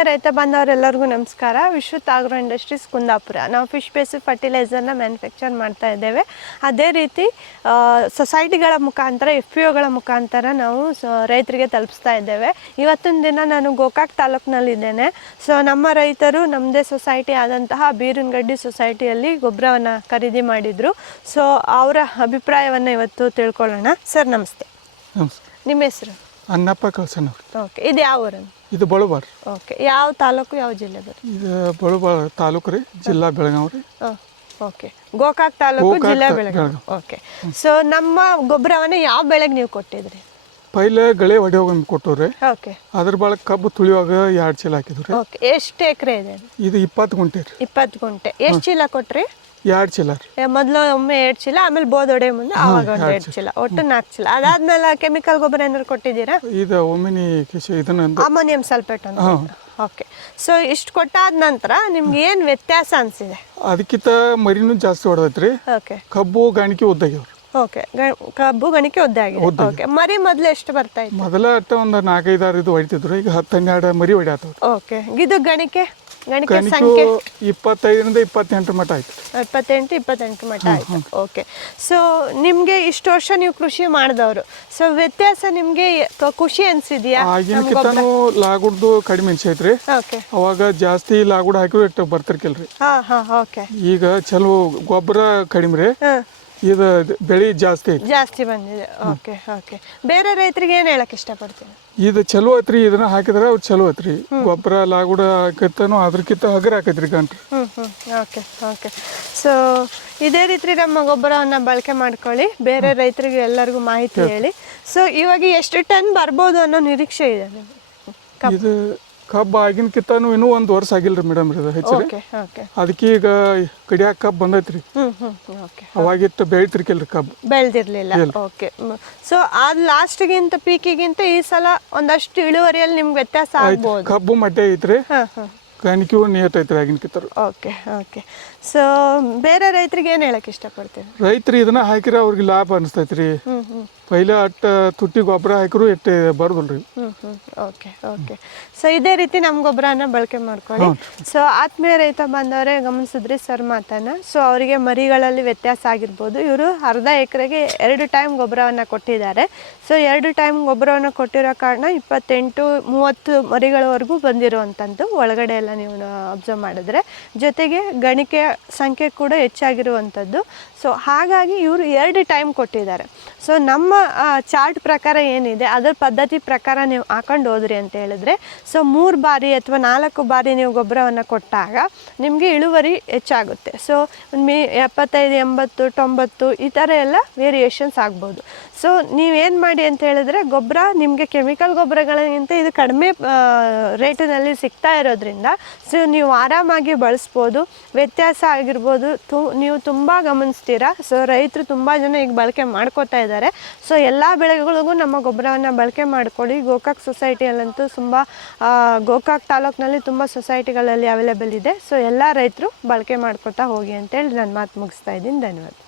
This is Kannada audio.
ಆತ್ಮೀಯ ರೈತ ಬಾಂಧವರೆಲ್ಲರಿಗೂ ನಮಸ್ಕಾರ. Vishwath agro industries Kundapura. ನಾವು ಫಿಶ್ ಬೇಸ್ ಫರ್ಟಿಲೈಸರ್ನ ಮ್ಯಾನುಫ್ಯಾಕ್ಚರ್ ಮಾಡ್ತಾ ಇದ್ದೇವೆ. ಅದೇ ರೀತಿ ಸೊಸೈಟಿಗಳ ಮುಖಾಂತರ ಎಫ್ ಪಿ ಒಗಳ ಮುಖಾಂತರ ನಾವು ರೈತರಿಗೆ ತಲುಪಿಸ್ತಾ ಇದ್ದೇವೆ. ಇವತ್ತಿನ ದಿನ ನಾನು ಗೋಕಾಕ್ ತಾಲೂಕಿನಲ್ಲಿದ್ದೇನೆ. ಸೊ ನಮ್ಮ ರೈತರು ನಮ್ಮದೇ ಸೊಸೈಟಿ ಆದಂತಹ ಬೀರನಗಡ್ಡಿ ಸೊಸೈಟಿಯಲ್ಲಿ ಗೊಬ್ಬರವನ್ನು ಖರೀದಿ ಮಾಡಿದರು. ಸೊ ಅವರ ಅಭಿಪ್ರಾಯವನ್ನು ಇವತ್ತು ತಿಳ್ಕೊಳ್ಳೋಣ. ಸರ್ ನಮಸ್ತೆ. ನಮಸ್ತೆ. ನಿಮ್ಮ ಹೆಸರು? ಅನ್ನಪ್ಪ ಕಲ್ಸನ್ ಓಕೆ. ಇದು ಯಾವ ಊರನ್ನು ಇದು ಬಳುಬಾರ್ ಓಕೆ ಯಾವ ತಾಲೂಕು ಯಾವ ಜಿಲ್ಲೆ ಇದು ಬಳುಬಾರ್ ತಾಲೂಕು ರೀ ಜಿಲ್ಲಾ ಬೆಳಗಾವ್ ರೀ. ಓಕೆ. ಗೋಕಾಕ್ ತಾಲೂಕು ಗೋಕಾಕ್ ಜಿಲ್ಲಾ ತಾ- ಬೆಳಗಾವಿ. ಬೆಳಗಾವಿ. ಓಕೆ. ಸೊ ನಮ್ಮ ಗೊಬ್ಬರವನ್ನ ಯಾವ ಬೆಳೆಗೆ ನೀವು ಕೊಟ್ಟಿದ್ರಿ? ಪೈಲೆ ಗಳೆ ಹೊಡೆಯೋಗ ಕೊಟ್ಟವ್ರಿ. ಓಕೆ. ಅದ್ರ ಬಳ ಕಬ್ಬು ತುಳಿಯುವಾಗ ಎರಡು ಚೀಲ ಹಾಕಿದ್ರಿ ಓಕೆ ಎಷ್ಟು ಎಕರೆ ಇದೆ? ಇದು ಇಪ್ಪತ್ತು ಗುಂಟೆ ರೀ. ಇಪ್ಪತ್ತು ಗುಂಟೆ. ಎಷ್ಟು ಚೀಲ ಕೊಟ್ರಿ? ಎರಡು ಚೀಲ ಮೊದಲು ಒಮ್ಮೆ ಎರಡು ಚೀಲ ಆಮೇಲೆ ಬೋದೊಡೆ ಮುಂದೆ ಆವಾಗ ಒಂದು ಎರಡ್ ಚೀಲ ಒಟ್ಟು ನಾಲ್ಕು ಚೀಲ ಅದಾದ್ಮೇಲೆ ಕೆಮಿಕಲ್ ಗೊಬ್ಬರ ಏನಾದ್ರು ಕೊಟ್ಟಿದ್ದೀರಾ? ಇದು ಒಮ್ಮಿನಿ ಕೃಷಿ ಇದನ್ನ ಅಮೋನಿಯಂ ಸಲ್ಫೇಟ್ ಅಂತ. ಓಕೆ. ಸೊ ಇಷ್ಟು ಕೊಟ್ಟಾದ ನಂತರ ನಿಮ್ಗೆ ಏನು ವ್ಯತ್ಯಾಸ ಅನಿಸಿದೆ? ಅದಕ್ಕಿಂತ ಮರಿನೂ ಜಾಸ್ತಿ ಹೊಡೆದೈತ್ರಿ. ಓಕೆ. ಕಬ್ಬು ಗಾಣಿಕೆ ಉದ್ದಾಗ್ಯವ್ರಿ ಓಕೆ. ಕಬ್ಬು ಗಣಿಕೆ ಒದ್ದೆ ಆಗಿದೆ. ಓಕೆ. ಮರಿ ಮೊದಲು ಎಷ್ಟು ಬರ್ತಾ ಇತ್ತು? ಮೊದಲ ಅಟ್ಟ ಒಂದು ನಾಲ್ಕೈದು ಆರು ಇದು ಹೊಡಿತಿದ್ರು. ಈಗ ಹತ್ತು ಹನ್ನೆರಡು ಮರಿ ಹೊಡ್ಯಾತವ್ರಿ. ಓಕೆ. ಇದು ಗಣಿಕೆ? ಗಣಿಕೆ ಗಣಿಕೆ ಸಂಖ್ಯೆ ಇಪ್ಪತ್ತೈದರಿಂದ ಇಪ್ಪತ್ತೆಂಟು ಮಟ್ಟ ಆಯ್ತು. ಇಪ್ಪತ್ತೆಂಟು ಇಪ್ಪತ್ತೆಂಟು ಮಟ್ಟ ಆಯ್ತು. ಓಕೆ ಸೊ ನಿಮಗೆ ಇಷ್ಟು ವರ್ಷ ನೀವು ಕೃಷಿ ಮಾಡಿದವರು. ಸೊ ವ್ಯತ್ಯಾಸ ನಿಮಗೆ ಖುಷಿ ಅನ್ಸಿದ್ಯಾ? ಆಗಿನ ಲಾಗುಡ್ದು ಕಡಿಮೆ ಅನ್ಸೈತ್ರಿ ಅವಾಗ ಜಾಸ್ತಿ ಲಾಗುಡ್ ಹಾಕಿ ಬರ್ತಿರ್ಕಿಲ್ರಿ. ಈಗ ಚಲೋ ಗೊಬ್ಬರ ಕಡಿಮೆ ರೀ ಹಾಂ. ಇದು ಬೆಳೆ ಜಾಸ್ತಿ ಐತಿ. ಜಾಸ್ತಿ ಬಂದಿದೆ. Okay okay. ಬೇರೆ ರೈತರಿಗೆ ಏನು ಹೇಳಕ್ ಇಷ್ಟಪಡ್ತೀನಿ ಇದು ಚಲೋ ಐತ್ರಿ ಇದನ್ನ ಹಾಕಿದ್ರೆ ಅವ್ರು ಚಲೋ ಐತ್ರಿ ಗೊಬ್ಬರ ಲಾಗುಡ ಹಾಕತ್ತನೋ ಅದ್ರಕ್ಕಿಂತ ಹಗರ ಹಾಕೈತ್ರಿ ಗಂಟ್ರಿ ಓಕೆ ಓಕೆ. ಸೊ ಇದೇ ರೀತಿ ನಮ್ಮ ಗೊಬ್ಬರವನ್ನು ಬಳಕೆ ಮಾಡ್ಕೊಳ್ಳಿ. ಬೇರೆ ರೈತರಿಗೆ ಎಲ್ಲರಿಗೂ ಮಾಹಿತಿ ಹೇಳಿ. ಸೊ ಇವಾಗ ಎಷ್ಟು ಟನ್ ಬರ್ಬೋದು ಅನ್ನೋ ನಿರೀಕ್ಷೆ ಇದೆ ನಿಮ್ಗೆ? ಇದು ಕಬ್ಬು ಕಿತ್ತಾನು ಇನ್ನೂ ಒಂದು ವರ್ಷ ಆಗಿಲ್ರಿ ಮೇಡಮ್ ಇದು ಹೆಚ್ಚರಿ ಅದಕ್ಕೆ ಈಗ ಕಡಿಯಾಕ ಕಬ್ಬು ಬಂದೈತ್ರಿ. ಅವಾಗಿತ್ತು ಬೆಳಿತಿರ್ಕಿಲ್ರಿ ಕಬ್ಬು. ಬೆಳೆದಿರ್ಲಿಲ್ಲ. ಓಕೆ ಸೊ ಅದು ಲಾಸ್ಟ್ಗಿಂತ ಪೀಕಿಗಿಂತ ಈ ಸಲ ಒಂದಷ್ಟು ಇಳುವರಿಯಲ್ಲಿ ನಿಮ್ಗೆ ವ್ಯತ್ಯಾಸ ಆಗ್ಬೋದು. ಕಬ್ಬು ಮಡ್ಡೆ ಐತ್ರಿ. ಹಾಂ ಹಾಂ ಗಾಣಿಕೆಯೂ ನಿಯತ್ ಐತ್ರಿ ಓಕೆ ಓಕೆ. ಸೊ ಬೇರೆ ರೈತರಿಗೆ ಏನು ಹೇಳಕ್ಕೆ ಇಷ್ಟಪಡ್ತೀನಿ ರೈತರು ಇದನ್ನ ಹಾಕಿದ್ರೆ ಅವ್ರಿಗೆ ಲಾಭ ಅನಿಸ್ತೈತೆ ರೀ ಪೈಲ ಅಟ್ಟ ತುಟ್ಟಿ ಗೊಬ್ಬರ ಹಾಕಿರು ಎಟ್ಟೆ ಹ್ಞೂ ಓಕೆ ಓಕೆ. ಸೊ ಇದೇ ರೀತಿ ನಮ್ಮ ಗೊಬ್ಬರನ ಬಳಕೆ ಮಾಡ್ಕೊಳ್ಳಿ. ಸೊ ಆತ್ಮೀಯ ರೈತ ಬಂದವರೇ ಗಮನಿಸಿದ್ರಿ ಸರ್ ಮಾತನ್ನ. ಸೊ ಅವರಿಗೆ ಮರಿಗಳಲ್ಲಿ ವ್ಯತ್ಯಾಸ ಆಗಿರ್ಬೋದು. ಇವರು ಅರ್ಧ ಎಕರೆಗೆ ಎರಡು ಟೈಮ್ ಗೊಬ್ಬರವನ್ನು ಕೊಟ್ಟಿದ್ದಾರೆ. ಸೊ ಎರಡು ಟೈಮ್ ಗೊಬ್ಬರವನ್ನು ಕೊಟ್ಟಿರೋ ಕಾರಣ ಇಪ್ಪತ್ತೆಂಟು ಮೂವತ್ತು ಮರಿಗಳವರೆಗೂ ಬಂದಿರುವಂಥದ್ದು ಒಳಗಡೆ ಎಲ್ಲ ನೀವು ಅಬ್ಸರ್ವ್ ಮಾಡಿದ್ರೆ ಜೊತೆಗೆ ಗಣಿಕೆ ಸಂಖ್ಯೆ ಕೂಡ ಹೆಚ್ಚಾಗಿರುವಂಥದ್ದು. ಸೊ, ಹಾಗಾಗಿ ಇವರು ಎರಡು ಟೈಮ್ ಕೊಟ್ಟಿದ್ದಾರೆ. ಸೊ, ನಮ್ಮ ಚಾರ್ಟ್ ಪ್ರಕಾರ ಏನಿದೆ, ಅದರ ಪದ್ಧತಿ ಪ್ರಕಾರ ನೀವು ಹಾಕೊಂಡು ಹೋದ್ರಿ ಅಂತ ಹೇಳಿದ್ರೆ, ಸೊ, ಮೂರು ಬಾರಿ ಅಥವಾ ನಾಲ್ಕು ಬಾರಿ ನೀವು ಗೊಬ್ಬರವನ್ನು ಕೊಟ್ಟಾಗ ನಿಮಗೆ ಇಳುವರಿ ಹೆಚ್ಚಾಗುತ್ತೆ. ಸೊ, ಮೀ ಎಪ್ಪತ್ತೈದು, ಎಂಬತ್ತು, ತೊಂಬತ್ತು ಈ ಥರ ಎಲ್ಲ ವೇರಿಯೇಷನ್ಸ್ ಆಗ್ಬೋದು. ಸೊ ನೀವೇನು ಮಾಡಿ ಅಂತ ಹೇಳಿದ್ರೆ ಗೊಬ್ಬರ ನಿಮಗೆ ಕೆಮಿಕಲ್ ಗೊಬ್ಬರಗಳಿಗಿಂತ ಇದು ಕಡಿಮೆ ರೇಟಿನಲ್ಲಿ ಸಿಗ್ತಾ ಇರೋದ್ರಿಂದ ಸೊ ನೀವು ಆರಾಮಾಗಿ ಬಳಸ್ಬೋದು. ವ್ಯತ್ಯಾಸ ಆಗಿರ್ಬೋದು. ತು, ನೀವು ತುಂಬ ಗಮನಿಸ್ತೀರಾ? ಸೊ ರೈತರು ತುಂಬ ಜನ ಈಗ ಬಳಕೆ ಮಾಡ್ಕೋತಾ ಇದ್ದಾರೆ. ಸೊ ಎಲ್ಲ ಬೆಳೆಗಳಿಗೂ ನಮ್ಮ ಗೊಬ್ಬರವನ್ನು ಬಳಕೆ ಮಾಡಿಕೊಳ್ಳಿ. ಗೋಕಾಕ್ ಸೊಸೈಟಿಯಲ್ಲಂತೂ ತುಂಬ ಗೋಕಾಕ್ ತಾಲೂಕಿನಲ್ಲಿ ತುಂಬ ಸೊಸೈಟಿಗಳಲ್ಲಿ ಅವೈಲೇಬಲ್ ಇದೆ. ಸೊ ಎಲ್ಲ ರೈತರು ಬಳಕೆ ಮಾಡ್ಕೊತಾ ಹೋಗಿ ಅಂತೇಳಿ ನಾನು ಮಾತು ಮುಗಿಸ್ತಾ ಇದ್ದೀನಿ. ಧನ್ಯವಾದ.